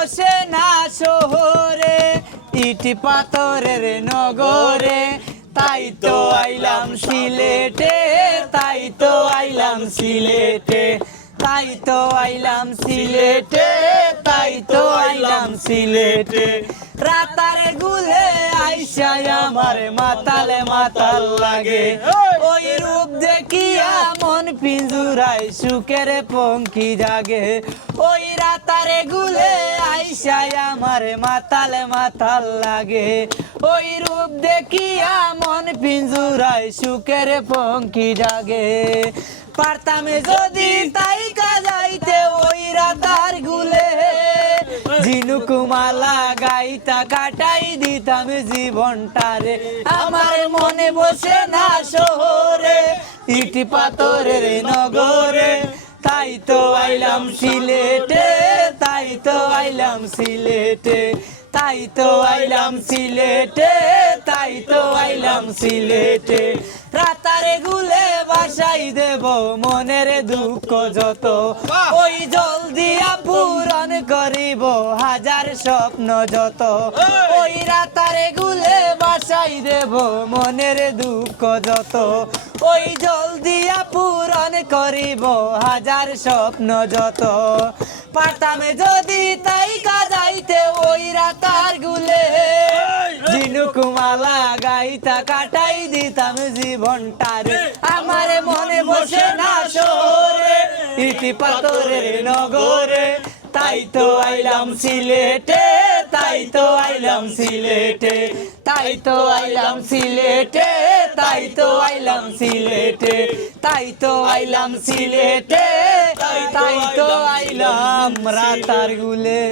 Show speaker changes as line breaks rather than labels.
বসে না শহরে, ইটি পাথরের নগরে। তাই তো আইলাম সিলেটে, তাই তো আইলাম সিলেটে। তাই তো আইলাম সিলেটে, তাই তো আইলাম সিলেটে। রাতারে গুলে আইসাই আমার মাতালে মাতাল লাগে। পিঞ্জুরাই সুখের পঙ্কি জাগে। ওই রাতারে গুলে আইসাই আমার মাতালে মাতাল লাগে। ওই রূপ দেখিয়া মন পিঞ্জুরাই সুখের পঙ্কি জাগে। পারতামে যদি তাই কাজাইতে ওই রাতার গুলে। ঝিনুকুমালা গাইতা কাটাই দিতাম জীবনটারে। আমার মনে বসে না শহরে ইটি পাথরের নগরে তাই তো আইলাম সিলেটে তাই তো আইলাম সিলেটে তাই তো আইলাম সিলেটে তাই তো আইলাম সিলেটে। রাতারে গুলে বাসাই দেব মনের দুঃখ যত। ওই জল দিয়া পূরণ করিব হাজার স্বপ্ন যত। ওই রাতারে গুলে বাসাই দেব মনের দুঃখ যত। ওই জল দিয়া পূরণ করিব হাজার স্বপ্ন যত। পারতামে যদি তাই কাজাইতে ওই রাতার গুলে। ঝিনুকুমালা গাইতা কাটাই দিতাম জীবনটারে। আমার মনে বসে না শহরে ইটি পাথরের নগরে। তাই তো আইলাম সিলেটে তাই তো আইলাম সিলেটে। তাই তো আইলাম সিলেটে। তাই তো আইলাম সিলেটে তাই তো আইলাম সিলেটে তাই তো আইলাম রাতার গুলে।